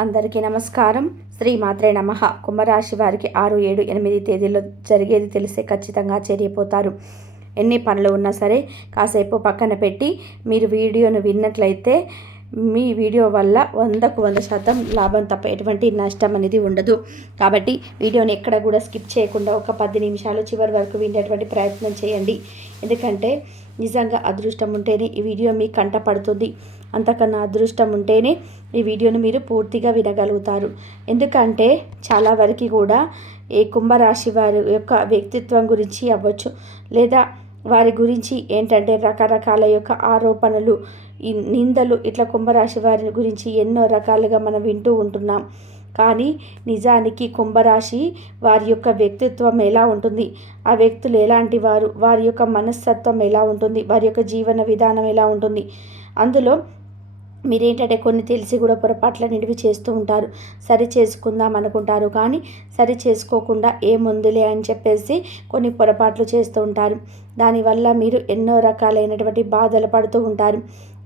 అందరికీ నమస్కారం. శ్రీ మాత్రే నమ. కుంభరాశి వారికి ఆరు ఏడు ఎనిమిది తేదీల్లో జరిగేది తెలిస్తే ఖచ్చితంగా చేరిపోతారు. ఎన్ని పనులు ఉన్నా సరే కాసేపు పక్కన పెట్టి మీరు వీడియోను విన్నట్లయితే మీ వీడియో వల్ల వందకు వంద శాతం లాభం తప్ప ఎటువంటి నష్టం అనేది ఉండదు. కాబట్టి వీడియోని ఎక్కడ కూడా స్కిప్ చేయకుండా ఒక పది నిమిషాలు చివరి వరకు వినేటువంటి ప్రయత్నం చేయండి. ఎందుకంటే నిజంగా అదృష్టం ఉంటేనే ఈ వీడియో మీ కంట పడుతుంది. అంతకన్నా అదృష్టం ఉంటేనే ఈ వీడియోను మీరు పూర్తిగా వినగలుగుతారు. ఎందుకంటే చాలా వరకు కూడా ఏ కుంభరాశి వారి యొక్క వ్యక్తిత్వం గురించి అవ్వచ్చు లేదా వారి గురించి ఏంటంటే రకరకాల యొక్క ఆరోపణలు ఈ నిందలు ఇట్లా కుంభరాశి వారి గురించి ఎన్నో రకాలుగా మనం వింటూ ఉంటున్నాం. కానీ నిజానికి కుంభరాశి వారి యొక్క వ్యక్తిత్వం ఎలా ఉంటుంది? ఆ వ్యక్తులు ఎలాంటి వారు? వారి యొక్క మనస్తత్వం ఎలా ఉంటుంది? వారి యొక్క జీవన విధానం ఎలా ఉంటుంది? అందులో మీరేంటంటే కొన్ని తెలిసి కూడా పొరపాట్ల నిడివి చేస్తూ ఉంటారు. సరి చేసుకుందాం అనుకుంటారు కానీ సరి చేసుకోకుండా ఏముందిలే అని చెప్పేసి కొన్ని పొరపాట్లు చేస్తూ ఉంటారు. దానివల్ల మీరు ఎన్నో రకాలైనటువంటి బాధలు పడుతూ ఉంటారు.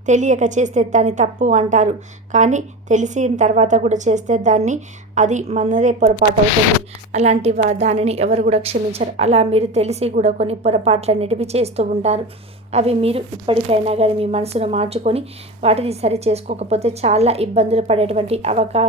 తెలియక చేస్తే దాన్ని తప్పు అంటారు. కానీ తెలిసిన తర్వాత కూడా చేస్తే దాన్ని అది మనదే పొరపాటు అవుతుంది. అలాంటి దానిని ఎవరు కూడా క్షమించరు. అలా మీరు తెలిసి కూడా కొన్ని పొరపాట్లన్నిటివి చేస్తూ ఉంటారు. అవి మీరు ఇప్పటికైనా కానీ మీ మనసును మార్చుకొని వాటిని సరి చేసుకోకపోతే చాలా ఇబ్బందులు పడేటువంటి అవకా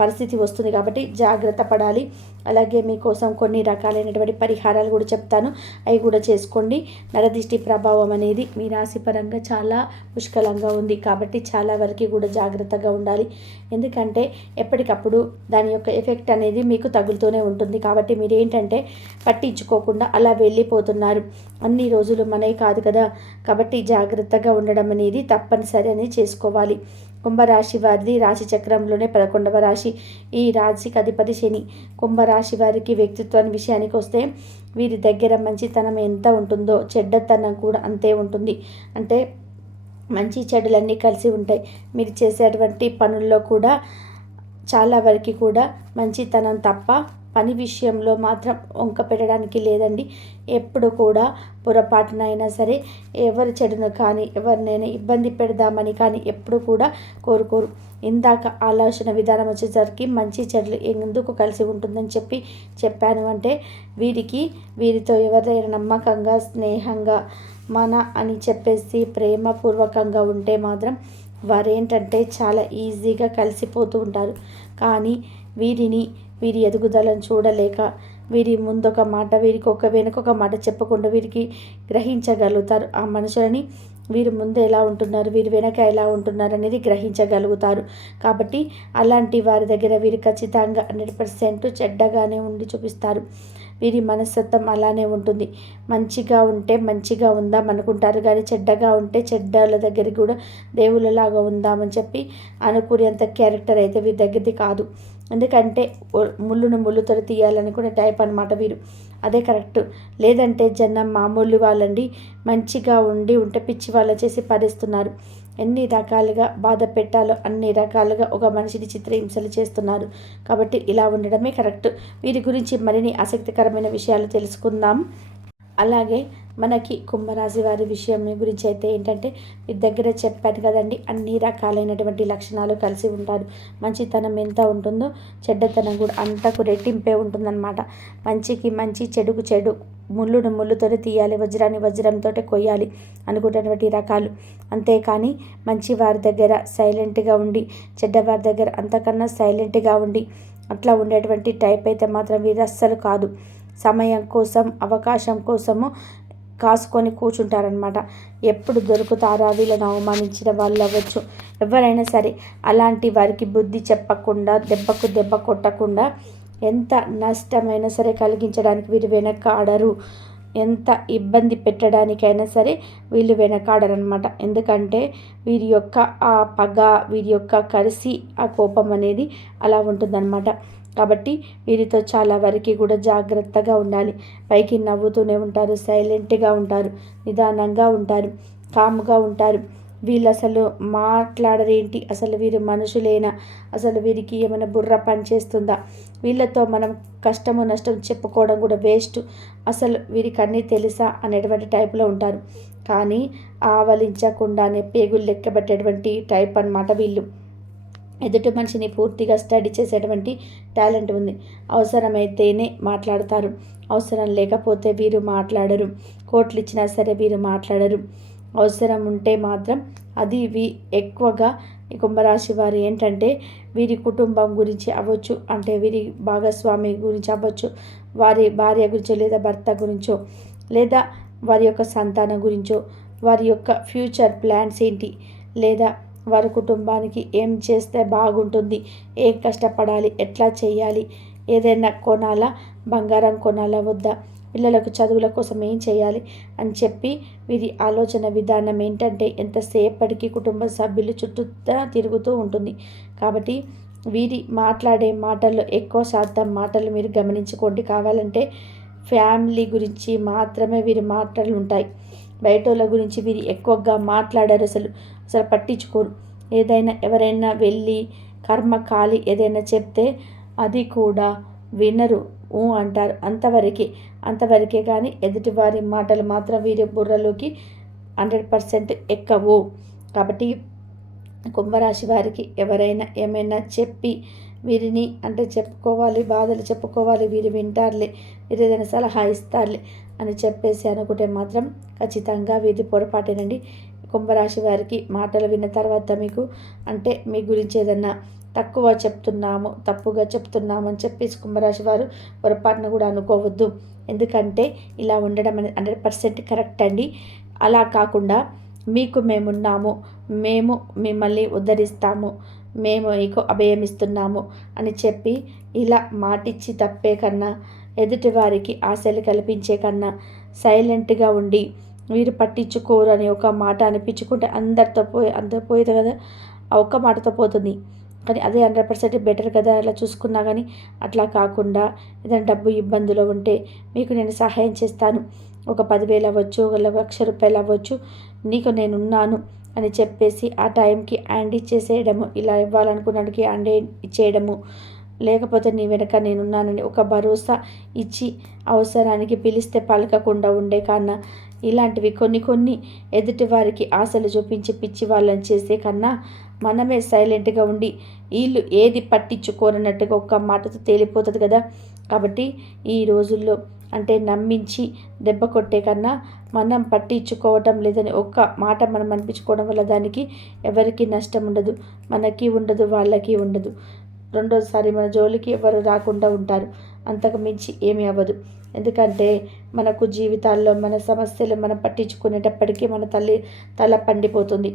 పరిస్థితి వస్తుంది కాబట్టి జాగ్రత్త పడాలి. అలాగే మీకోసం కొన్ని రకాలైనటువంటి పరిహారాలు కూడా చెప్తాను. అవి కూడా చేసుకోండి. నరదిష్టి ప్రభావం అనేది మీ రాశి పరంగా చాలా పుష్కలంగా ఉంది కాబట్టి చాలా వరకు కూడా జాగ్రత్తగా ఉండాలి. ఎందుకంటే ఎప్పటికప్పుడు దాని యొక్క ఎఫెక్ట్ అనేది మీకు తగులుతూనే ఉంటుంది కాబట్టి మీరు ఏంటంటే పట్టించుకోకుండా అలా వెళ్ళిపోతున్నారు. అన్ని రోజులు మనవి కాదు కదా కాబట్టి జాగ్రత్తగా ఉండడం అనేది తప్పనిసరి అని చేసుకోవాలి. కుంభరాశి వారిది రాశి చక్రంలోనే పదకొండవ రాశి. ఈ రాశికి అధిపతి శని. కుంభరాశి వారికి వ్యక్తిత్వాన్ని విషయానికి వస్తే వీరి దగ్గర మంచితనం ఎంత ఉంటుందో చెడ్డతనం కూడా అంతే ఉంటుంది. అంటే మంచి చెడులన్నీ కలిసి ఉంటాయి. మీరు చేసేటువంటి పనుల్లో కూడా చాలా వరకు కూడా మంచితనం తప్ప పని విషయంలో మాత్రం వంక పెట్టడానికి లేదండి. ఎప్పుడు కూడా పొరపాటునైనా సరే ఎవరి చెడును కానీ ఎవరినైనా ఇబ్బంది పెడదామని కానీ ఎప్పుడు కూడా కోరుకోరు. ఇందాక ఆలోచన విధానం వచ్చేసరికి మంచి చెడులు ఎందుకు కలిసి ఉంటుందని చెప్పి చెప్పాను అంటే వీరికి వీరితో ఎవరైనా నమ్మకంగా స్నేహంగా మన అని చెప్పేసి ప్రేమపూర్వకంగా ఉంటే మాత్రం వారేంటంటే చాలా ఈజీగా కలిసిపోతూ ఉంటారు. కానీ వీరిని వీరి ఎదుగుదలను చూడలేక వీరి ముందొక మాట వీరికి ఒక వెనుకొక మాట చెప్పకుండా వీరికి గ్రహించగలుగుతారు. ఆ మనుషులని వీరు ముందు ఎలా ఉంటున్నారు వీరు వెనక ఎలా ఉంటున్నారు అనేది గ్రహించగలుగుతారు. కాబట్టి అలాంటి వారి దగ్గర వీరు ఖచ్చితంగా హండ్రెడ్ పర్సెంట్ చెడ్డగానే ఉండి చూపిస్తారు. వీరి మనస్తత్వం అలానే ఉంటుంది. మంచిగా ఉంటే మంచిగా ఉందాం అనుకుంటారు కానీ చెడ్డగా ఉంటే చెడ్డల దగ్గరికి కూడా దేవుళ్ళలాగా ఉందామని చెప్పి అనుకునేంత క్యారెక్టర్ అయితే వీరి దగ్గరది కాదు. ఎందుకంటే ముళ్ళును ముళ్ళుతో తీయాలనుకునే టైప్ అనమాట వీరు. అదే కరెక్ట్. లేదంటే జనం మామూలు వాళ్ళండి మంచిగా ఉండి ఉంటే పిచ్చి వాళ్ళ చేసి పడేస్తున్నారు ఎన్ని రకాలుగా బాధ పెట్టాలో అన్ని రకాలుగా ఒక మనిషిని చిత్రహింసలు చేస్తున్నారు. కాబట్టి ఇలా ఉండడమే కరెక్ట్. వీరి గురించి మరిన్ని ఆసక్తికరమైన విషయాలు తెలుసుకుందాం. అలాగే మనకి కుంభరాశి వారి విషయం గురించి అయితే ఏంటంటే మీ దగ్గర చెప్పాను కదండి అన్ని రకాలైనటువంటి లక్షణాలు కలిసి ఉంటారు. మంచితనం ఎంత ఉంటుందో చెడ్డతనం కూడా అంతకు రెట్టింపే ఉంటుందన్నమాట. మంచికి మంచి చెడుకు చెడు ముళ్ళును ముళ్ళుతోనే తీయాలి వజ్రాన్ని వజ్రంతో కొయ్యాలి అనుకున్నటువంటి రకాలు. అంతేకాని మంచి వారి దగ్గర సైలెంట్గా ఉండి చెడ్డవారి దగ్గర అంతకన్నా సైలెంట్గా ఉండి అట్లా ఉండేటువంటి టైప్ అయితే మాత్రం వీరు అస్సలు కాదు. సమయం కోసం అవకాశం కోసము కాసుకొని కూర్చుంటారనమాట ఎప్పుడు దొరుకుతారా వీళ్ళని అవమానించిన వాళ్ళు అవ్వచ్చు. ఎవరైనా సరే అలాంటి వారికి బుద్ధి చెప్పకుండా దెబ్బకు దెబ్బ కొట్టకుండా ఎంత నష్టమైనా సరే కలిగించడానికి వీరు వెనకాడరు. ఎంత ఇబ్బంది పెట్టడానికైనా సరే వీళ్ళు వెనకాడరనమాట ఎందుకంటే వీరి యొక్క ఆ పగ వీరి యొక్క కలిసి ఆ కోపం అనేది అలా ఉంటుందన్నమాట. కాబట్టి వీరితో చాలా వరకు కూడా జాగ్రత్తగా ఉండాలి. పైకి నవ్వుతూనే ఉంటారు సైలెంట్గా ఉంటారు నిదానంగా ఉంటారు కాముగా ఉంటారు. వీళ్ళు అసలు మాట్లాడరేంటి అసలు వీరు మనుషులేనా? అసలు వీరికి ఏమైనా బుర్ర పని చేస్తుందా? వీళ్ళతో మనం కష్టము నష్టం చెప్పుకోవడం కూడా వేస్ట్. అసలు వీరికి అన్నీ తెలుసా? అనేటువంటి టైప్లో ఉంటారు. కానీ ఆవలించకుండానే పేగులు లెక్కబెట్టేటువంటి టైప్ అనమాట వీళ్ళు. ఎదుటి మనిషిని పూర్తిగా స్టడీ చేసేటువంటి టాలెంట్ ఉంది. అవసరమైతేనే మాట్లాడతారు. అవసరం లేకపోతే వీరు మాట్లాడరు. కోట్లు ఇచ్చినా సరే వీరు మాట్లాడరు. అవసరం ఉంటే మాత్రం అది వీ ఎక్కువగా కుంభరాశి వారు ఏంటంటే వీరి కుటుంబం గురించి అవ్వచ్చు అంటే వీరి భాగస్వామి గురించి అవ్వచ్చు వారి భార్య గురించో లేదా భర్త గురించో లేదా వారి యొక్క సంతానం గురించో వారి యొక్క ఫ్యూచర్ ప్లాన్స్ ఏంటి లేదా వారి కుటుంబానికి ఏం చేస్తే బాగుంటుంది ఏం కష్టపడాలి ఎట్లా చేయాలి ఏదైనా కొనాలా బంగారం కొనాలా వద్దా పిల్లలకు చదువుల కోసం ఏం చేయాలి అని చెప్పి వీరి ఆలోచన విధానం ఏంటంటే ఎంతసేపటికి కుటుంబ సభ్యులు చుట్టూ తిరుగుతూ ఉంటుంది. కాబట్టి వీరి మాట్లాడే మాటల్లో ఎక్కువ శాతం మాటలు మీరు గమనించుకోండి. కావాలంటే ఫ్యామిలీ గురించి మాత్రమే వీరి మాటలు ఉంటాయి. బయట గురించి వీరు ఎక్కువగా మాట్లాడారు. అసలు అసలు పట్టించుకోరు. ఏదైనా ఎవరైనా వెళ్ళి కర్మ కాలి ఏదైనా చెప్తే అది కూడా వినరు. ఊ అంటారు. అంతవరకే అంతవరకే కానీ ఎదుటివారి మాటలు మాత్రం వీరి బుర్రలోకి హండ్రెడ్ పర్సెంట్ ఎక్కవు. కాబట్టి కుంభరాశి వారికి ఎవరైనా ఏమైనా చెప్పి వీరిని అంటే చెప్పుకోవాలి బాధలు చెప్పుకోవాలి వీరు వింటారులే వీరు ఏదైనా సలహా ఇస్తారులే అని చెప్పేసి అనుకుంటే మాత్రం ఖచ్చితంగా వీరి పొరపాటేనండి. కుంభరాశి వారికి మాటలు విన్న తర్వాత మీకు అంటే మీ గురించి ఏదన్నా తక్కువ చెప్తున్నాము తప్పుగా చెప్తున్నాము అని చెప్పేసి కుంభరాశి వారు పొరపాటును కూడా అనుకోవద్దు. ఎందుకంటే ఇలా ఉండడం అనేది హండ్రెడ్ పర్సెంట్ కరెక్ట్ అండి. అలా కాకుండా మీకు మేమున్నాము మేము మిమ్మల్ని ఉద్ధరిస్తాము మేము నీకు అభయమిస్తున్నాము అని చెప్పి ఇలా మాటిచ్చి తప్పే కన్నా ఎదుటివారికి ఆశలు కల్పించే కన్నా సైలెంట్గా ఉండి వీరు పట్టించుకోరు అని ఒక మాట అనిపించుకుంటే అందరితో పోయి అందరు పోయేది కదా ఆ ఒక్క మాటతో పోతుంది. కానీ అదే హండ్రెడ్ పర్సెంట్ బెటర్ కదా అలా చూసుకున్నా కానీ అట్లా కాకుండా ఏదైనా డబ్బు ఇబ్బందులు ఉంటే మీకు నేను సహాయం చేస్తాను. ఒక పదివేలు అవ్వచ్చు ఒక లక్ష రూపాయలు అవ్వచ్చు నీకు నేనున్నాను. అని చెప్పేసి ఆ టైంకి అండ్ ఇచ్చేసేయడము ఇలా ఇవ్వాలనుకున్నాడికి అండ్ ఇచ్చేయడము. లేకపోతే నీ వెనక నేనున్నానని ఒక భరోసా ఇచ్చి అవసరానికి పిలిస్తే పలకకుండా ఉండే కన్నా. ఇలాంటివి కొన్ని కొన్ని ఎదుటి వారికి ఆశలు చూపించి పిచ్చి వాళ్ళని చేసే కన్నా మనమే సైలెంట్గా ఉండి వీళ్ళు ఏది పట్టించుకోరన్నట్టుగా ఒక్క మాటతో తేలిపోతుంది కదా. కాబట్టి ఈ రోజుల్లో అంటే నమ్మించి దెబ్బ కొట్టే కన్నా మనం పట్టించుకోవటం లేదని ఒక్క మాట మనం అనిపించుకోవడం వల్ల దానికి ఎవరికి నష్టం ఉండదు మనకి ఉండదు వాళ్ళకి ఉండదు. రెండోసారి మన జోలికి ఎవరు రాకుండా ఉంటారు. అంతకు మించి ఏమీ అవ్వదు. ఎందుకంటే మనకు జీవితాల్లో మన సమస్యలు మనం పట్టించుకునేటప్పటికీ మన తల్లి తల పండిపోతుంది.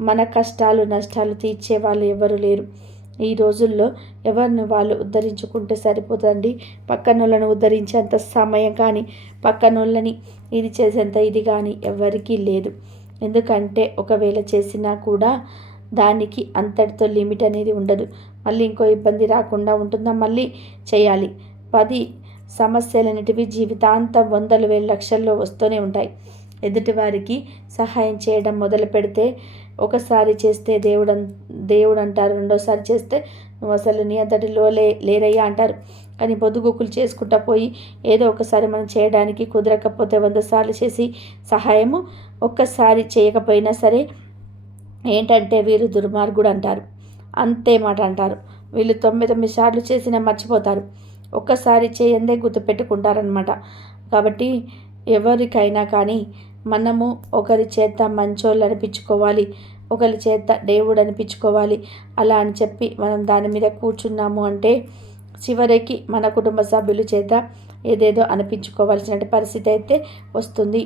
మన కష్టాలు నష్టాలు తీర్చే వాళ్ళు ఎవరు లేరు. ఈ రోజుల్లో ఎవరిని వాళ్ళు ఉద్ధరించుకుంటే సరిపోతుంది పక్కనోళ్ళను ఉద్ధరించేంత సమయం కానీ పక్కనోళ్ళని ఇది చేసేంత ఇది కానీ ఎవరికీ లేదు. ఎందుకంటే ఒకవేళ చేసినా కూడా దానికి అంతటితో లిమిట్ అనేది ఉండదు. మళ్ళీ ఇంకో ఇబ్బంది రాకుండా ఉంటుందా? మళ్ళీ చేయాలి. పది సమస్యలనేటివి జీవితాంతం వందలు వేల లక్షల్లో వస్తూనే ఉంటాయి. ఎదుటివారికి సహాయం చేయడం మొదలు పెడితే ఒకసారి చేస్తే దేవుడు దేవుడు అంటారు రెండోసారి చేస్తే నువ్వు అసలు నీ అంతటిలో లే లేరయ్యా అంటారు. కానీ పొద్దుగొక్కులు చేసుకుంటా పోయి ఏదో ఒకసారి మనం చేయడానికి కుదరకపోతే వంద సార్లు చేసి సహాయము ఒక్కసారి చేయకపోయినా సరే ఏంటంటే వీరు దుర్మార్గుడు అంటారు. అంతే మాట అంటారు. వీళ్ళు తొమ్మిది తొమ్మిది సార్లు చేసినా మర్చిపోతారు. ఒక్కసారి చేయందే గుర్తుపెట్టుకుంటారనమాట కాబట్టి ఎవరికైనా కానీ మనము ఒకరి చేత మంచోళ్ళు అనిపించుకోవాలి ఒకరి చేత దేవుడు అనిపించుకోవాలి అలా అని చెప్పి మనం దాని మీద కూర్చున్నాము అంటే చివరికి మన కుటుంబ సభ్యుల చేత ఏదేదో అనిపించుకోవాల్సిన పరిస్థితి అయితే వస్తుంది.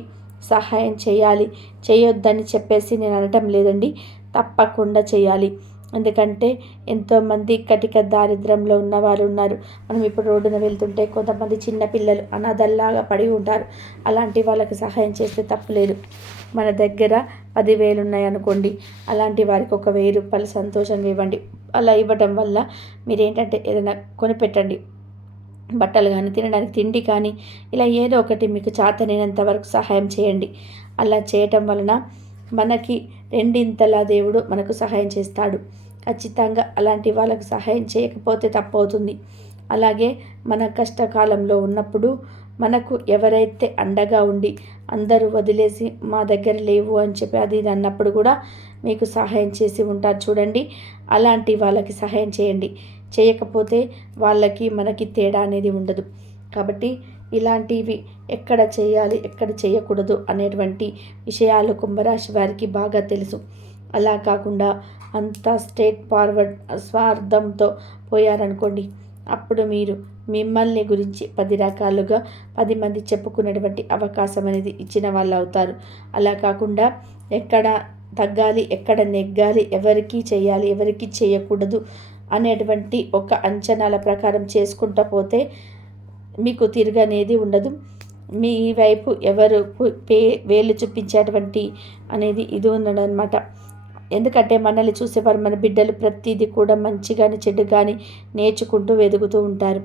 సహాయం చేయాలి. చేయొద్దని చెప్పేసి నేను అనటం లేదండి. తప్పకుండా చేయాలి. ఎందుకంటే ఎంతోమంది కటిక దారిద్రంలో ఉన్నవారు ఉన్నారు. మనం ఇప్పుడు రోడ్డున వెళ్తుంటే కొంతమంది చిన్నపిల్లలు అనాథల్లాగా పడి ఉంటారు. అలాంటి వాళ్ళకి సహాయం చేస్తే తప్పులేదు మన దగ్గర పదివేలు ఉన్నాయనుకోండి అలాంటి వారికి ఒక వెయ్యి రూపాయలు సంతోషంగా ఇవ్వండి. అలా ఇవ్వటం వల్ల మీరేంటంటే ఏదైనా కొనిపెట్టండి. బట్టలు కానీ తినడానికి తిండి కానీ ఇలా ఏదో ఒకటి మీకు చాతనైనంత వరకు సహాయం చేయండి. అలా చేయటం వలన మనకి రెండింతలా దేవుడు మనకు సహాయం చేస్తాడు. ఖచ్చితంగా అలాంటి వాళ్ళకు సహాయం చేయకపోతే తప్పవుతుంది. అలాగే మన కష్టకాలంలో ఉన్నప్పుడు మనకు ఎవరైతే అండగా ఉండి అందరూ వదిలేసి మా దగ్గర లేవు అని చెప్పి అది ఇది అన్నప్పుడు కూడా మీకు సహాయం చేసి ఉంటారు చూడండి. అలాంటి వాళ్ళకి సహాయం చేయండి. చేయకపోతే వాళ్ళకి మనకి తేడా అనేది ఉండదు. కాబట్టి ఇలాంటివి ఎక్కడ చేయాలి ఎక్కడ చేయకూడదు అనేటువంటి విషయాలు కుంభరాశి వారికి బాగా తెలుసు. అలా కాకుండా అంతా స్టేట్ ఫార్వర్డ్ స్వార్థంతో పోయారనుకోండి అప్పుడు మీరు మిమ్మల్ని గురించి పది రకాలుగా పది మంది చెప్పుకునేటువంటి అవకాశం అనేది ఇచ్చిన వాళ్ళు అవుతారు. అలా కాకుండా ఎక్కడ తగ్గాలి ఎక్కడ నెగ్గాలి ఎవరికి చేయాలి ఎవరికి చేయకూడదు అనేటువంటి ఒక అంచనాల ప్రకారం చేసుకుంటూ పోతే మీకు తిరగనేది ఉండదు. మీ వైపు ఎవరు పే వేలు చూపించేటువంటి అనేది ఇది ఉండడనమాట ఎందుకంటే మనల్ని చూసేవారు మన బిడ్డలు ప్రతిదీ కూడా మంచి కానీ చెడ్డు కానీ నేర్చుకుంటూ వెదుగుతూ ఉంటారు.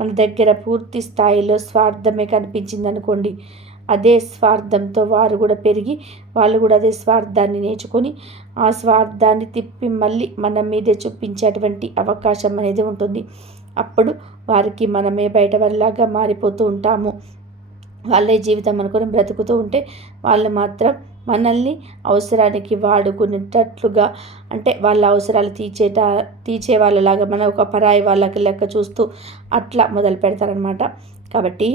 మన దగ్గర పూర్తి స్థాయిలో స్వార్థమే కనిపించింది అనుకోండి అదే స్వార్థంతో వారు కూడా పెరిగి వాళ్ళు కూడా అదే స్వార్థాన్ని నేర్చుకొని ఆ స్వార్థాన్ని తిప్పి మళ్ళీ మన మీదే చూపించేటువంటి అవకాశం అనేది ఉంటుంది. అప్పుడు వారికి మనమే బయట వాళ్ళలాగా మారిపోతూ ఉంటాము. వాళ్ళే జీవితం అనుకుని బ్రతుకుతూ ఉంటే వాళ్ళు మాత్రం మనల్ని అవసరానికి వాడుకునేటట్లుగా అంటే వాళ్ళ అవసరాలు తీర్చేట తీర్చే వాళ్ళలాగా మన ఒక పరాయి వాళ్ళకి లెక్క చూస్తూ అట్లా మొదలు పెడతారనమాట కాబట్టి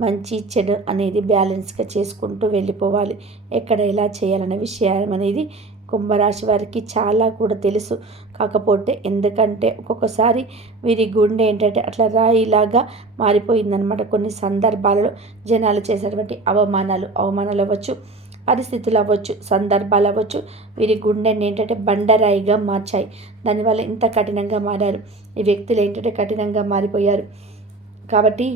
మంచి చెడు అనేది బ్యాలెన్స్గా చేసుకుంటూ వెళ్ళిపోవాలి. ఎక్కడ ఎలా చేయాలనే విషయం అనేది కుంభరాశి వారికి చాలా కూడా తెలుసు. కాకపోతే ఎందుకంటే ఒక్కొక్కసారి వీరి గుండె ఏంటంటే అట్లా రాయిలాగా మారిపోయిందనమాట కొన్ని సందర్భాలలో జనాలు చేసేటువంటి అవమానాలు అవమానాలు అవ్వచ్చు పరిస్థితులు అవ్వచ్చు సందర్భాలు అవ్వచ్చు వీరి గుండెని ఏంటంటే బండరాయిగా మార్చాయి. దానివల్ల ఇంత కఠినంగా మారారు. ఈ వ్యక్తులు ఏంటంటే కఠినంగా మారిపోయారు. కాబట్టి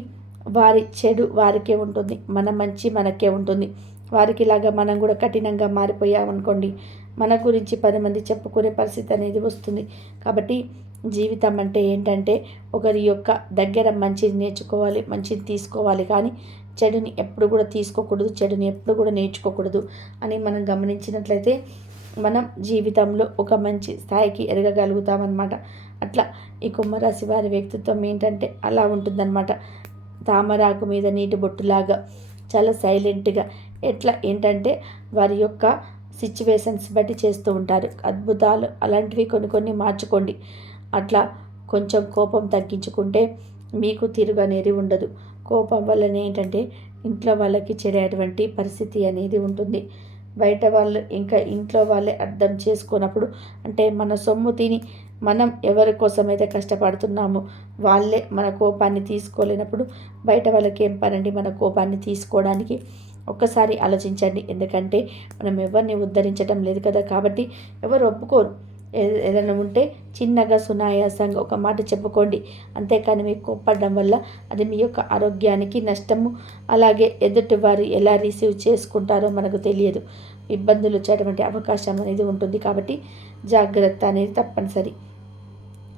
వారి చెడు వారికే ఉంటుంది. మన మంచి మనకే ఉంటుంది. వారికి ఇలాగా మనం కూడా కఠినంగా మారిపోయామనుకోండి మన గురించి పది మంది చెప్పుకునే పరిస్థితి అనేది వస్తుంది. కాబట్టి జీవితం అంటే ఏంటంటే ఒకరి యొక్క దగ్గర మంచిది నేర్చుకోవాలి మంచిది తీసుకోవాలి. కానీ చెడుని ఎప్పుడు కూడా తీసుకోకూడదు చెడుని ఎప్పుడు కూడా నేర్చుకోకూడదు అని మనం గమనించినట్లయితే మనం జీవితంలో ఒక మంచి స్థాయికి ఎదగగలుగుతామన్నమాట. అట్లా ఈ కుంభరాశి వారి వ్యక్తిత్వం ఏంటంటే అలా ఉంటుందన్నమాట. తామరాకు మీద నీటి బొట్టులాగా చాలా సైలెంట్గా ఎట్లా ఏంటంటే వారి యొక్క సిచ్యువేషన్స్ బట్టి చేస్తూ ఉంటారు. అద్భుతాలు అలాంటివి కొన్ని కొన్ని మార్చుకోండి. అట్లా కొంచెం కోపం తగ్గించుకుంటే మీకు తిరుగు అనేది ఉండదు. కోపం వల్లనే ఏంటంటే ఇంట్లో వాళ్ళకి చెడేటువంటి పరిస్థితి అనేది ఉంటుంది. బయట వాళ్ళు ఇంకా ఇంట్లో వాళ్ళే అర్థం చేసుకున్నప్పుడు అంటే మన సొమ్ము తిని మనం ఎవరి కోసమైతే కష్టపడుతున్నామో వాళ్ళే మన కోపాన్ని తీసుకోలేనప్పుడు బయట వాళ్ళకి ఏం పనండి? మన కోపాన్ని తీసుకోవడానికి ఒక్కసారి ఆలోచించండి. ఎందుకంటే మనం ఎవరిని ఉద్ధరించడం లేదు కదా. కాబట్టి ఎవరు ఒప్పుకోరు. ఏదైనా ఉంటే చిన్నగా సునాయాసంగా ఒక మాట చెప్పుకోండి. అంతేకాని మీకు కోప్పడడం వల్ల అది మీ యొక్క ఆరోగ్యానికి నష్టము. అలాగే ఎదుటి వారు ఎలా రిసీవ్ చేసుకుంటారో మనకు తెలియదు. ఇబ్బందులు వచ్చేటువంటి అవకాశం అనేది ఉంటుంది. కాబట్టి జాగ్రత్త అనేది తప్పనిసరి.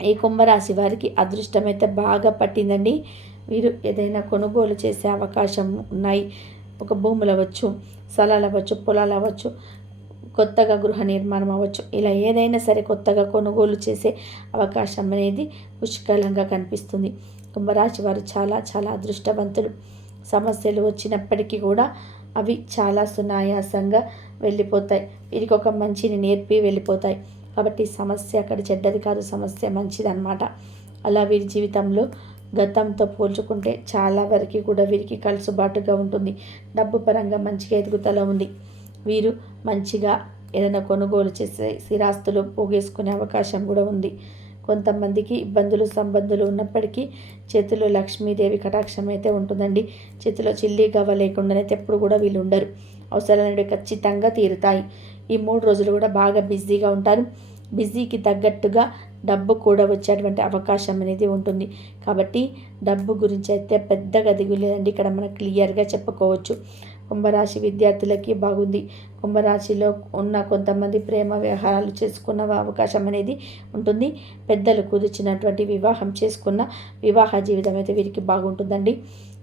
ఈ కుంభరాశి వారికి అదృష్టం అయితే బాగా పట్టిందండి. మీరు ఏదైనా కొనుగోలు చేసే అవకాశం ఉన్నాయి. ఒక భూములు అవ్వచ్చు స్థలాలు అవ్వచ్చు పొలాలు అవ్వచ్చు కొత్తగా గృహ నిర్మాణం అవ్వచ్చు. ఇలా ఏదైనా సరే కొత్తగా కొనుగోలు చేసే అవకాశం అనేది పుష్కలంగా కనిపిస్తుంది. కుంభరాశి వారు చాలా చాలా అదృష్టవంతులు. సమస్యలు వచ్చినప్పటికీ కూడా అవి చాలా సునాయాసంగా వెళ్ళిపోతాయి. వీరికి ఒక మంచిని నేర్పి వెళ్ళిపోతాయి. కాబట్టి సమస్య అక్కడ చెడ్డది కాదు సమస్య మంచిది అనమాట అలా వీరి జీవితంలో గతంతో పోల్చుకుంటే చాలా వరకు కూడా వీరికి కలుసుబాటుగా ఉంటుంది. డబ్బు పరంగా మంచిగా ఎదుగుతల ఉంది. వీరు మంచిగా ఏదైనా కొనుగోలు చేసే స్థిరాస్తులు పోగేసుకునే అవకాశం కూడా ఉంది. కొంతమందికి ఇబ్బందులు సంబంధులు ఉన్నప్పటికీ చేతిలో లక్ష్మీదేవి కటాక్షం అయితే ఉంటుందండి. చేతిలో చిల్లి గవ్వ లేకుండానైతే ఎప్పుడు కూడా వీళ్ళు ఉండరు. అవసరాలు ఖచ్చితంగా తీరుతాయి. ఈ మూడు రోజులు కూడా బాగా బిజీగా ఉంటారు. బిజీకి తగ్గట్టుగా డబ్బు కూడా వచ్చేటువంటి అవకాశం అనేది ఉంటుంది. కాబట్టి డబ్బు గురించి అయితే పెద్దగా దిగులేదండి ఇక్కడ మనం క్లియర్గా చెప్పుకోవచ్చు. కుంభరాశి విద్యార్థులకి బాగుంది. కుంభరాశిలో ఉన్న కొంతమంది ప్రేమ వ్యవహారాలు చేసుకున్న అవకాశం అనేది ఉంటుంది. పెద్దలు కుదిర్చినటువంటి వివాహం చేసుకున్న వివాహ జీవితం అయితే వీరికి బాగుంటుందండి.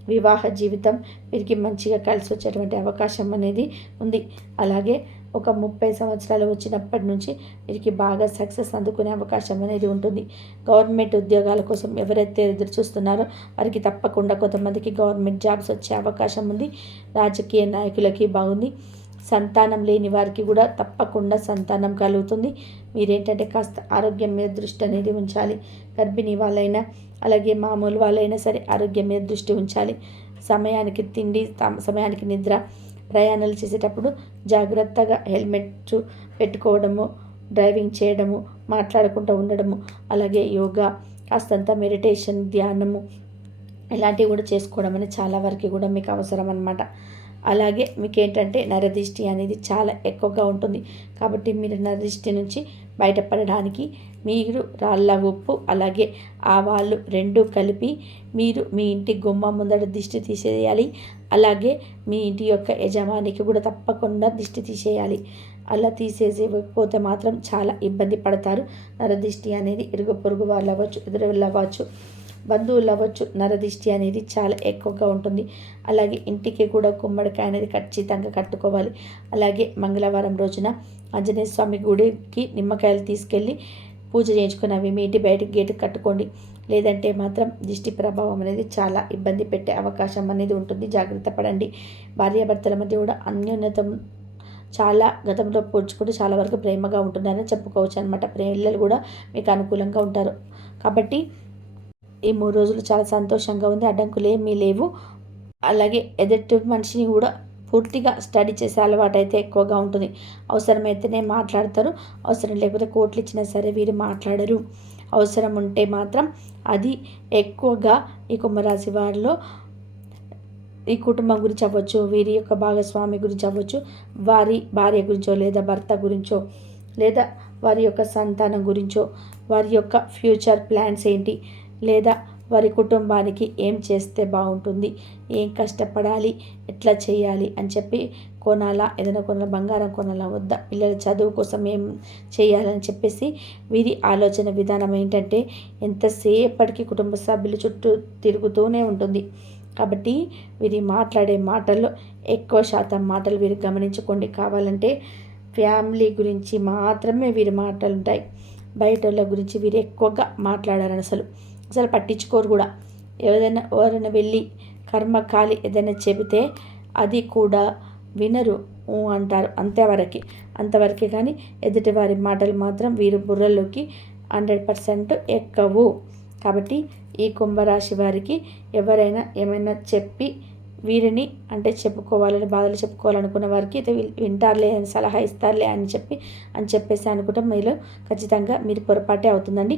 వివాహ జీవితం వీరికి మంచిగా కలిసి వచ్చేటువంటి అవకాశం అనేది ఉంది. అలాగే ఒక ముప్పై సంవత్సరాలు వచ్చినప్పటి నుంచి వీరికి బాగా సక్సెస్ అందుకునే అవకాశం అనేది ఉంటుంది. గవర్నమెంట్ ఉద్యోగాల కోసం ఎవరైతే ఎదురు చూస్తున్నారో వారికి తప్పకుండా కొంతమందికి గవర్నమెంట్ జాబ్స్ వచ్చే అవకాశం ఉంది. రాజకీయ నాయకులకి బాగుంది. సంతానం లేని వారికి కూడా తప్పకుండా సంతానం కలుగుతుంది. మీరేంటంటే కాస్త ఆరోగ్యం మీద దృష్టి అనేది ఉంచాలి. గర్భిణీ వాళ్ళైనా అలాగే మామూలు వాళ్ళైనా సరే ఆరోగ్యం మీద దృష్టి ఉంచాలి. సమయానికి తిండి సమయానికి నిద్ర ప్రయాణాలు చేసేటప్పుడు జాగ్రత్తగా హెల్మెట్ పెట్టుకోవడము డ్రైవింగ్ చేయడము మాట్లాడకుండా ఉండడము అలాగే యోగా కాస్తంత మెడిటేషన్ ధ్యానము ఇలాంటివి కూడా చేసుకోవడం అనేది చాలా వరకు కూడా మీకు అవసరం అనమాట అలాగే మీకు ఏంటంటే నరదిష్టి అనేది చాలా ఎక్కువగా ఉంటుంది. కాబట్టి మీరు నరదిష్టి నుంచి బయటపడడానికి మీరు రాళ్ళ ఉప్పు అలాగే ఆవాలు రెండు కలిపి మీరు మీ ఇంటి గుమ్మ ముందర దిష్టి తీసేయాలి. అలాగే మీ ఇంటి యొక్క యజమానికి కూడా తప్పకుండా దిష్టి తీసేయాలి. అలా తీసేసేపోతే మాత్రం చాలా ఇబ్బంది పడతారు. నరదిష్టి అనేది ఇరుగు పొరుగు వాళ్ళు అవ్వచ్చు ఎదురు అవ్వచ్చు బంధువులు అవ్వచ్చు నరదిష్టి అనేది చాలా ఎక్కువగా ఉంటుంది. అలాగే ఇంటికి కూడా గుమ్మడికాయ అనేది ఖచ్చితంగా కట్టుకోవాలి. అలాగే మంగళవారం రోజున ఆంజనేయ స్వామి గుడికి నిమ్మకాయలు తీసుకెళ్ళి పూజ చేయించుకుని అవి మీ ఇంటి బయట గేటు కట్టుకోండి. లేదంటే మాత్రం దిష్టి ప్రభావం అనేది చాలా ఇబ్బంది పెట్టే అవకాశం అనేది ఉంటుంది. జాగ్రత్త పడండి. భార్యాభర్తల మధ్య కూడా అన్యోన్యతం చాలా గతంలో పోల్చుకుంటే చాలా వరకు ప్రేమగా ఉంటుందని చెప్పుకోవచ్చు అనమాట పిల్లలు కూడా మీకు అనుకూలంగా ఉంటారు. కాబట్టి ఈ మూడు రోజులు చాలా సంతోషంగా ఉంది. అడ్డంకులు ఏమీ లేవు. అలాగే ఎదుటి మనిషిని కూడా పూర్తిగా స్టడీ చేసే అలవాటు అయితే ఎక్కువగా ఉంటుంది. అవసరమైతేనే మాట్లాడతారు. అవసరం లేకపోతే కోట్లు ఇచ్చినా సరే వీరు మాట్లాడరు. అవసరం ఉంటే మాత్రం అది ఎక్కువగా ఈ కుంభరాశి వారిలో ఈ కుటుంబం గురించి అవ్వచ్చు వీరి యొక్క భాగస్వామి గురించి అవ్వచ్చు వారి భార్య గురించో లేదా భర్త గురించో లేదా వారి యొక్క సంతానం గురించో వారి యొక్క ఫ్యూచర్ ప్లాన్స్ ఏంటి లేదా వారి కుటుంబానికి ఏం చేస్తే బాగుంటుంది ఏం కష్టపడాలి ఎట్లా చేయాలి అని చెప్పి కొనాలా ఏదైనా కొనాల బంగారం కొనాలా వద్దా పిల్లల చదువు కోసం ఏం చేయాలని చెప్పేసి వీరి ఆలోచన విధానం ఏంటంటే ఎంతసేపటికి కుటుంబ సభ్యులు చుట్టూ తిరుగుతూనే ఉంటుంది. కాబట్టి వీరి మాట్లాడే మాటల్లో ఎక్కువ శాతం మాటలు వీరు గమనించుకోండి. కావాలంటే ఫ్యామిలీ గురించి మాత్రమే వీరి మాటలు ఉంటాయి బయట గురించి వీరు ఎక్కువగా మాట్లాడారు అసలు అసలు పట్టించుకోరు కూడా. ఏదైనా ఎవరైనా వెళ్ళి కర్మకాలి ఏదైనా చెబితే అది కూడా వినరు. అంటారు అంతవరకే. అంతవరకే కానీ ఎదుటివారి మాటలు మాత్రం వీరు బుర్రలోకి హండ్రెడ్ పర్సెంట్ ఎక్కవు. కాబట్టి ఈ కుంభరాశి వారికి ఎవరైనా ఏమైనా చెప్పి వీరిని అంటే చెప్పుకోవాలని బాధలు చెప్పుకోవాలనుకున్న వారికి అయితే వింటారులే అని సలహా ఇస్తారులే అని చెప్పి అని చెప్పేసి అనుకుంటాం మీలో ఖచ్చితంగా మీరు పొరపాటే అవుతుందండి.